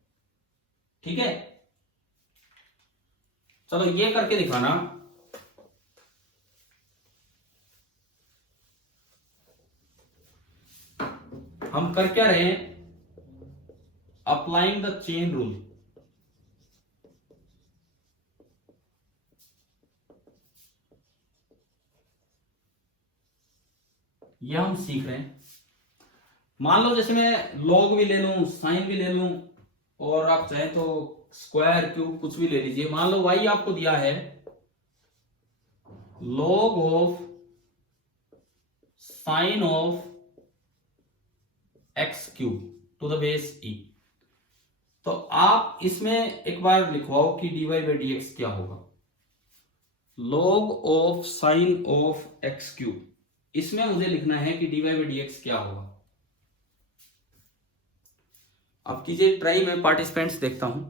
ठीक है, चलो ये करके दिखाना। हम कर क्या रहे हैं, अप्लाइंग द चेन रूल। यह हम सीख रहे हैं। मान लो जैसे मैं लॉग भी ले लूं, साइन भी ले लूं, और आप चाहे तो स्क्वायर क्यूब कुछ भी ले लीजिए। मान लो y आपको दिया है log of sine of x cube two the base e। तो आप इसमें एक बार लिखवाओ कि dy बाई डी एक्स क्या होगा। log of sine of x cube, इसमें मुझे लिखना है कि dy बाई डी एक्स क्या होगा। अब कीजिए ट्राई, मैं पार्टिसिपेंट्स देखता हूं।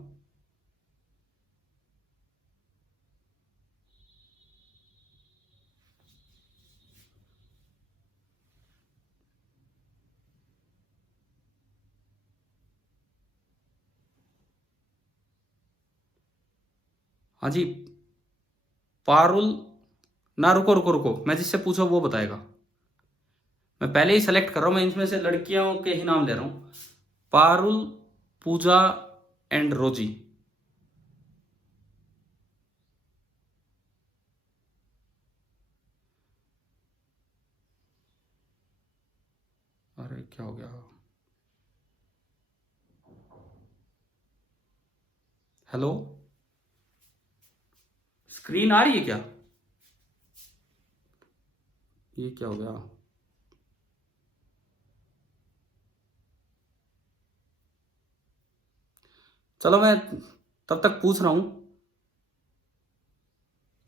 हाँ जी पारुल, ना रुको रुको रुको, मैं जिससे पूछा वो बताएगा। मैं पहले ही सेलेक्ट कर रहा हूं, मैं इसमें से लड़कियों के ही नाम ले रहा हूं। पारुल, पूजा एंड रोजी। अरे क्या हो गया? हेलो, स्क्रीन आ रही है क्या? ये क्या हो गया? चलो मैं तब तक पूछ रहा हूं।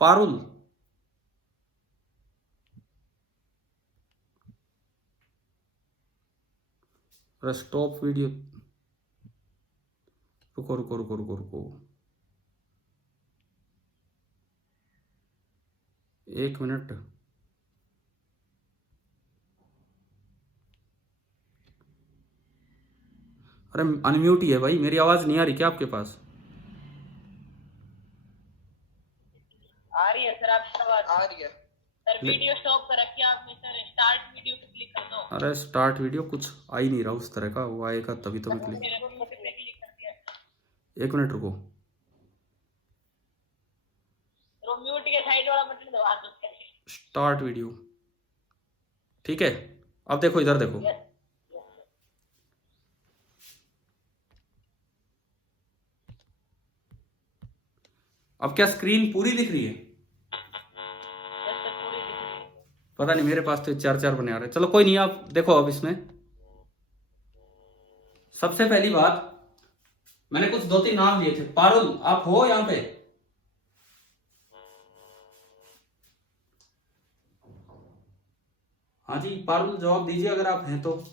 पारुल, अरे स्टॉप वीडियो, रुको रुको रुको रुको रुको, एक मिनट। अरे अनम्यूट ही है भाई, मेरी आवाज नहीं आ रही क्या आपके पास? आ रही है सर, आपकी आवाज आ रही है सर। वीडियो स्टॉप कर रखी है आपने सर, स्टार्ट वीडियो पे क्लिक कर दो। अरे स्टार्ट वीडियो कुछ आ ही नहीं रहा उस तरह का, वो आएगा तभी तो मैं क्लिक। एक मिनट रुको, तो म्यूट के साइड वाला बटन दबा दो। स्टार्ट वीडियो, ठीक है। अब देखो, इधर देखो। अब क्या स्क्रीन पूरी दिख रही है? पता नहीं, मेरे पास तो चार चार बने आ रहे। चलो कोई नहीं, आप देखो। अब इसमें सबसे पहली बात, मैंने कुछ दो तीन नाम दिए थे। पारुल, आप हो यहां पे? हाँ जी पारुल, जवाब दीजिए अगर आप हैं तो।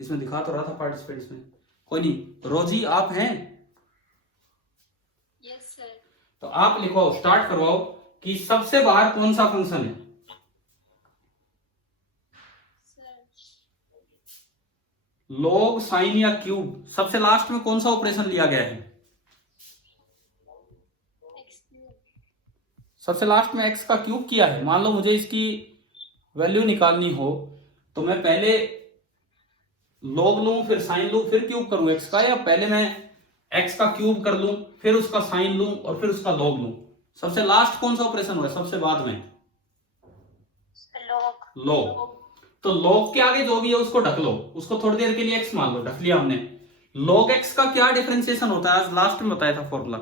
इसमें दिखा तो रहा था पार्टिसिपेंट्स में। कोई नहीं। रोजी, आप हैं? Yes sir. तो आप लिखो, स्टार्ट करवाओ कि सबसे बाहर कौन सा फंक्शन है। लॉग, साइन या क्यूब, सबसे लास्ट में कौन सा ऑपरेशन लिया गया है? सबसे लास्ट में एक्स का क्यूब किया है। मान लो मुझे इसकी वैल्यू निकालनी हो तो मैं पहले लॉग लूं, फिर साइन लूं, फिर क्यूब करूं एक्स का, या पहले मैं एक्स का क्यूब कर लूं, फिर उसका साइन लूं और फिर उसका लॉग लूं? सबसे लास्ट कौन सा ऑपरेशन हुआ सबसे बाद में? लॉग। तो लॉग के आगे जो भी है उसको ढक लो, उसको थोड़ी देर के लिए एक्स मान लो। ढक लिया हमने। लॉग एक्स का क्या डिफरेंशिएशन होता है? आज लास्ट में बताया था फॉर्मूला।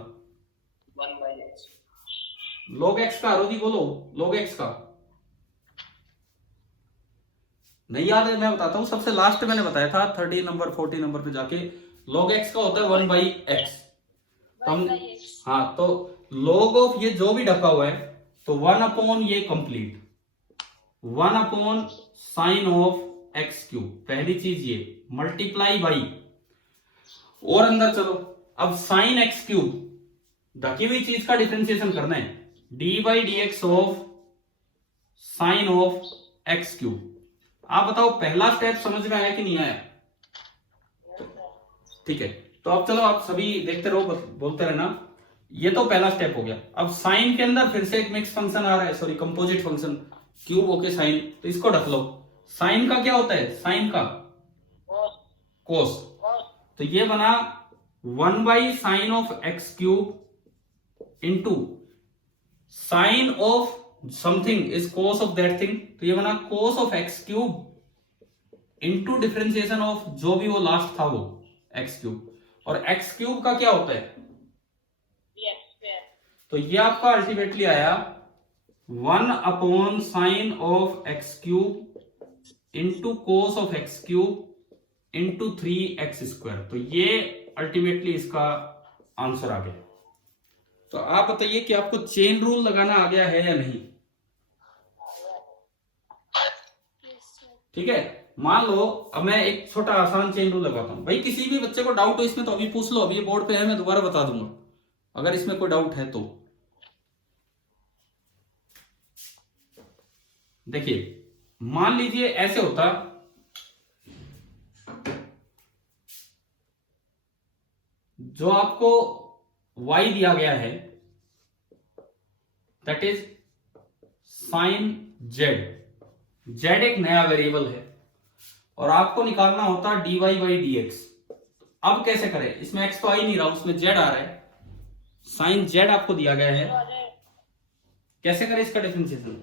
1/x। लॉग एक्स का, रोजी बोलो, लॉग एक्स का नहीं याद है? मैं बताता हूं, सबसे लास्ट मैंने बताया था 30 नंबर 40 नंबर पे जाके। लॉग एक्स का होता है 1/x। हाँ, तो लॉग ऑफ ये जो भी ढका हुआ है तो 1 ये complete 1 sine of x cube, पहली चीज ये, मल्टीप्लाई बाई, और अंदर चलो। अब साइन एक्स क्यूब, ढकी हुई चीज का डिफरेंशिएशन करना है। D by D x of sign of x cube. आप बताओ पहला स्टेप समझ में आया कि नहीं आया? ठीक है, तो अब चलो आप सभी देखते रहो, बोलते रहना। ये तो पहला स्टेप हो गया। अब साइन के अंदर फिर से एक मिक्स फंक्शन आ रहा है, sorry composite function, cube okay sine, तो इसको ढक लो। साइन का क्या होता है? साइन का कोस। तो ये बना 1/sin of x cube into sine of something is cos of that thing, तो ये बना cos of x cube into differentiation of जो भी वो लास्ट था वो एक्स क्यूब। और एक्स क्यूब का क्या होता है? तो ये आपका अल्टीमेटली आया 1/sin of x cube into cos of x cube into 3x²। तो ये अल्टीमेटली इसका आंसर आ गया। तो आप बताइए कि आपको चेन रूल लगाना आ गया है या नहीं। ठीक है, मान लो अब मैं एक छोटा आसान चेन रूल लगाता हूं। भाई किसी भी बच्चे को डाउट हो इसमें तो अभी पूछ लो, अभी ये बोर्ड पे है, मैं दोबारा बता दूंगा अगर इसमें कोई डाउट है तो। देखिए मान लीजिए ऐसे होता, जो आपको y दिया गया है that is sine z, z एक नया वेरिएबल है और आपको निकालना होता dy बाई dx। अब कैसे करें, इसमें x तो आ ही नहीं रहा, उसमें z आ रहा है, साइन z आपको दिया गया है, कैसे करें इसका डिफरेंशिएशन।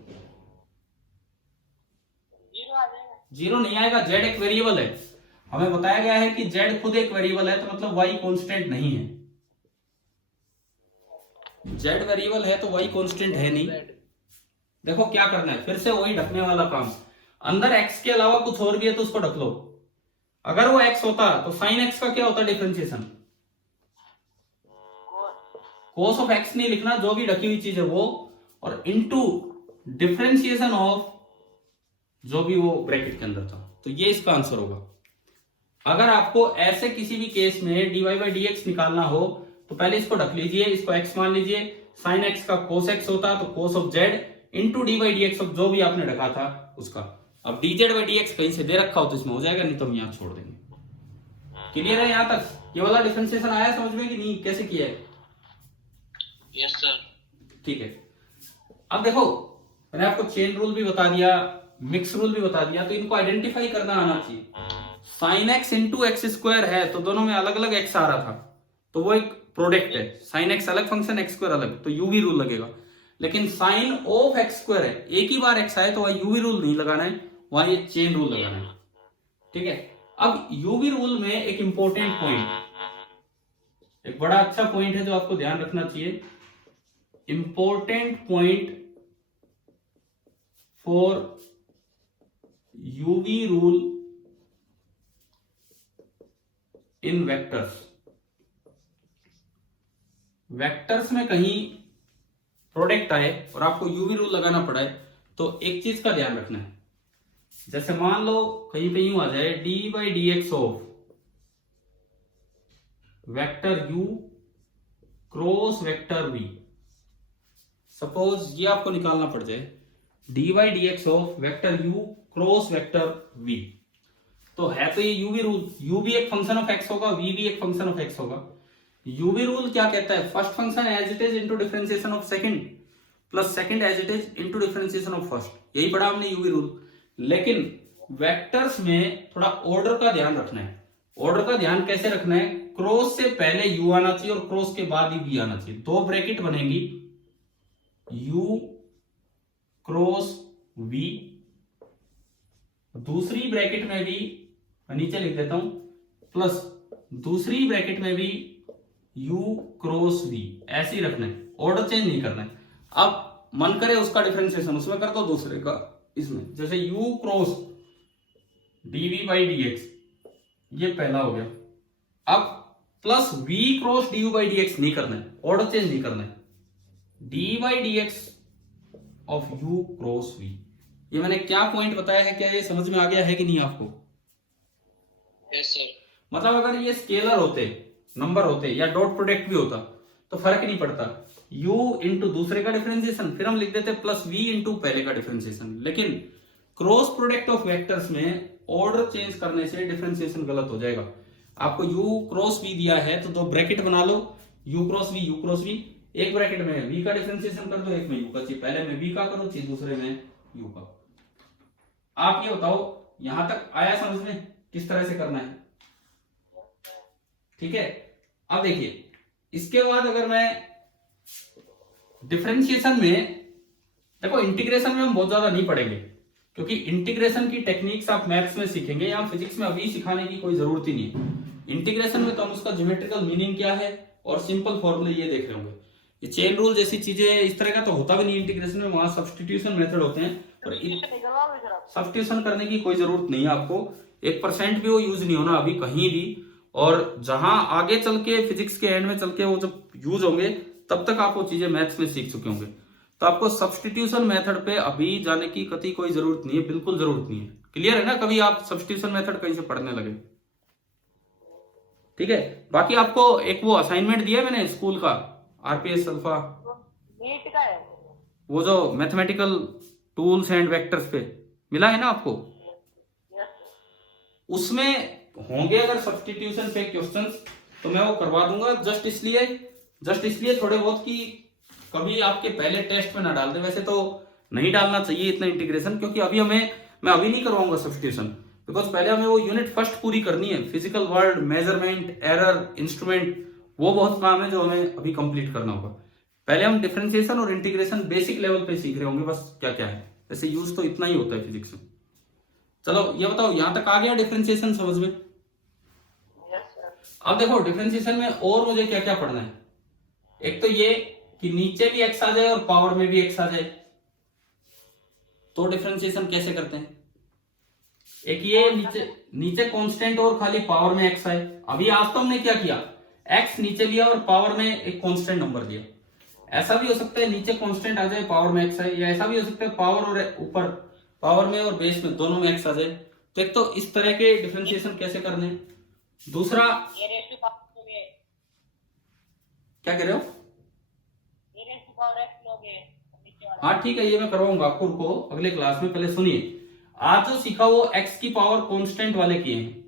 जीरो नहीं आएगा, z एक वेरिएबल है, हमें बताया गया है कि z खुद एक वेरिएबल है, तो मतलब y कांस्टेंट नहीं है। z वेरिएबल है तो y कांस्टेंट है नहीं। देखो क्या करना है, फिर से वही ढकने वाला काम, अंदर x के अलावा कुछ और भी है तो उसको ढक लो। अगर वो x होता तो साइन x का क्या होता डिफरेंशिएशन, कोस ऑफ x नहीं लिखना, जो भी ढकी हुई चीज है वो, और इनटू डिफरेंशिएशन ऑफ जो भी वो ब्रैकेट के अंदर था, तो ये इसका आंसर होगा। अगर आपको ऐसे किसी भी केस में dy बाई dx निकालना हो तो पहले इसको ढक लीजिए, इसको x मान लीजिए, साइन x का कोस x होता तो cos of z into d by dx of जो भी आपने ढका था उसका। अब dz बाई dx कहीं से दे रखा हो तो इसमें हो जाएगा, नहीं तो हम यहां छोड़ देंगे। क्लियर है यहां तक, ये वाला डिफरेंशिएशन आया समझ में कि नहीं, कैसे किया है। Yes sir. ठीक है, अब देखो मैंने आपको चेन रूल भी बता दिया, मिक्स रूल भी बता दिया, तो इनको आइडेंटिफाई करना आना चाहिए। Sine x into x square है तो दोनों में अलग अलग एक्स आ रहा था, तो वो एक प्रोडक्ट है, साइन एक्स अलग फंक्शन एक्स स्क्वायर अलग, तो यूवी रूल लगेगा। लेकिन साइन ऑफ एक्स स्क्वायर है, एक ही बार एक्स आए तो वहां यूवी रूल नहीं लगाना है, वहां ये चेन रूल लगाना है। ठीक है, अब यूवी रूल में एक इंपॉर्टेंट पॉइंट, एक बड़ा अच्छा पॉइंट है जो आपको ध्यान रखना चाहिए, important point for UV rule in vectors. Vectors में कहीं प्रोडक्ट आए और आपको यूवी रूल लगाना पड़ा है तो एक चीज का ध्यान रखना है, जैसे मान लो कहीं पे यूं आ जाए D by D x of vector u cross vector v, suppose ये आपको निकालना पड़ जाए D by D x of vector u cross vector v, तो है तो ये यूवी रूल, u भी एक फंक्शन ऑफ x होगा, v भी एक फंक्शन ऑफ x होगा। यूवी रूल क्या कहता है, first function as it is into differentiation of second plus second as it is into differentiation of first, यही पढ़ा हमने यूवी रूल। लेकिन वेक्टर्स में थोड़ा ऑर्डर का ध्यान रखना है। ऑर्डर का ध्यान कैसे रखना है, क्रॉस से पहले u आना चाहिए और क्रॉस के बाद ही v आना चाहिए, दो ब्रैकेट बनेगी u क्रॉस v, दूसरी ब्रैकेट में भी मैं नीचे लिख देता हूं प्लस दूसरी ब्रैकेट में भी u क्रॉस v, ऐसे ही रखना है, ऑर्डर चेंज नहीं करना है। अब मन करे उसका डिफरेंशिएशन उसमें कर दो, दूसरे का इसमें, जैसे u cross dv by dx, ये पहला हो गया। अब plus v cross du by dx नहीं करना है, ऑर्डर चेंज नहीं करना है, d by dx of u cross v। ये मैंने क्या पॉइंट बताया है, क्या ये समझ में आ गया है कि नहीं आपको। Yes sir. मतलब अगर ये स्केलर होते, नंबर होते या डॉट प्रोडक्ट भी होता तो फर्क नहीं पड़ता, u इंटू दूसरे का डिफरेंशिएशन फिर हम लिख देते प्लस v इंटू पहले का डिफरेंशिएशन। लेकिन क्रॉस प्रोडक्ट ऑफ वेक्टर्स में ऑर्डर चेंज करने से डिफरेंशिएशन गलत हो जाएगा। आपको u क्रॉस v दिया है तो दो ब्रैकेट बना लो, u क्रॉस v, एक ब्रैकेट में v का डिफरेंशिएशन कर दो, एक में u का, चाहिए पहले में v का करो, चाहिए दूसरे में u का। आप ये बताओ यहां तक आया समझ में किस तरह से करना है। ठीक है, अब देखिए इसके बाद अगर मैं डिफरेंशिएशन में, देखो इंटीग्रेशन में हम बहुत ज्यादा नहीं पढ़ेंगे क्योंकि इंटीग्रेशन की टेक्निक्स आप मैथ्स में सीखेंगे या फिजिक्स में अभी सिखाने की कोई जरूरत ही नहीं है। इंटीग्रेशन में तो हम उसका ज्योमेट्रिकल मीनिंग क्या है और सिंपल फॉर्मूले ये देख रहे होंगे। ये चेन रूल जैसी चीजें इस तरह का तो होता भी नहीं इंटीग्रेशन में, वहां सब्स्टिट्यूशन मेथड होते हैं, और सब्स्टिट्यूशन करने की कोई जरूरत नहीं है आपको, 1% भी वो यूज नहीं होना अभी कहीं भी, और जहां आगे चल के फिजिक्स के एंड में चल के वो जब यूज होंगे तब तक आप वो चीजें मैथ्स में सीख चुके होंगे। तो आपको सब्स्टिट्यूशन मेथड पे अभी जाने की कतई कोई जरूरत नहीं है, बिल्कुल जरूरत नहीं है। क्लियर है ना? कभी आप सब्स्टिट्यूशन मेथड कहीं से पढ़ने लगे, ठीक है। बाकी आपको एक वो असाइनमेंट दिया है मैंने स्कूल का, आरपीएस अल्फा, नीट का है वो जो मैथमेटिकल टूल्स एंड वेक्टर्स पे मिला है ना आपको, उसमें होंगे अगर सब्स्टिट्यूशन पे क्वेश्चंस तो मैं वो करवा दूंगा। जस्ट इसलिए थोड़े बहुत कि कभी आपके पहले टेस्ट में ना डाल दे। वैसे तो नहीं डालना चाहिए इतना इंटीग्रेशन, क्योंकि मैं अभी नहीं करवाऊंगा सब्स्टिट्यूशन, बिकॉज पहले हमें वो यूनिट फर्स्ट पूरी करनी है। Physical world, measurement, error, instrument, वो बहुत काम है जो हमें अभी कंप्लीट करना होगा। पहले हम डिफरेंशिएशन और इंटीग्रेशन बेसिक लेवल पे सीख रहे होंगे, बस क्या क्या है। वैसे यूज तो इतना ही होता है फिजिक्स में। चलो ये बताओ, यहां तक आ गया डिफरेंशिएशन समझ में? अब देखो डिफरेंशिएशन में और मुझे क्या क्या पढ़ना है। एक तो ये कि नीचे भी एक्स आ जाए और पावर में भी एक्स आ जाए, तो डिफरेंशिएशन कैसे करते हैं। एक ये नीचे कांस्टेंट और खाली पावर में एक्स आए। अभी आज तो हमने क्या किया, एक्स नीचे लिया और पावर में एक कांस्टेंट नंबर दिया। ऐसा भी हो सकता है नीचे कांस्टेंट आ जाए, पावर में एक्स आए, या ऐसा भी हो सकता है पावर और ऊपर, पावर में और बेस में दोनों में एक्स आ जाए। तो एक तो इस तरह के डिफरेंशिएशन कैसे करने हैं। दूसरा क्या कह रहे हो? हाँ ठीक है, ये मैं करवाऊंगा आपको, रुको अगले क्लास में। पहले सुनिए, आज जो सीखा वो एक्स की पावर कांस्टेंट वाले किए हैं।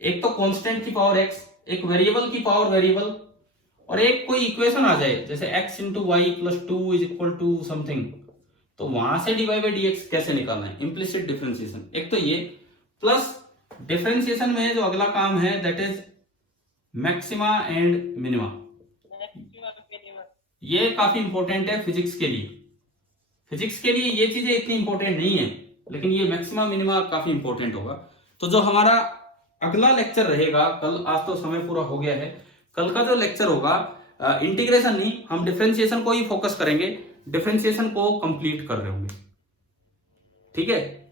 एक तो कांस्टेंट की पावर एक्स, एक वेरिएबल की पावर वेरिएबल, और एक कोई इक्वेशन आ जाए जैसे x into y plus 2 is equal to something, तो वहां से dy बाई dx कैसे निकालना है, इम्प्लिसिट डिफरेंशिएशन। एक तो ये, प्लस डिफरेंशिएशन में जो अगला काम है that is maxima and minima. ये काफी इंपॉर्टेंट है फिजिक्स के लिए। फिजिक्स के लिए ये चीजें इतनी इंपॉर्टेंट नहीं है, लेकिन ये मैक्सिमा मिनिमा काफी इंपॉर्टेंट होगा। तो जो हमारा अगला लेक्चर रहेगा कल, आज तो समय पूरा हो गया है, कल का जो लेक्चर होगा इंटीग्रेशन नहीं, हम डिफरेंशिएशन को ही फोकस करेंगे, डिफरेंशिएशन को कंप्लीट कर रहे होंगे, ठीक है।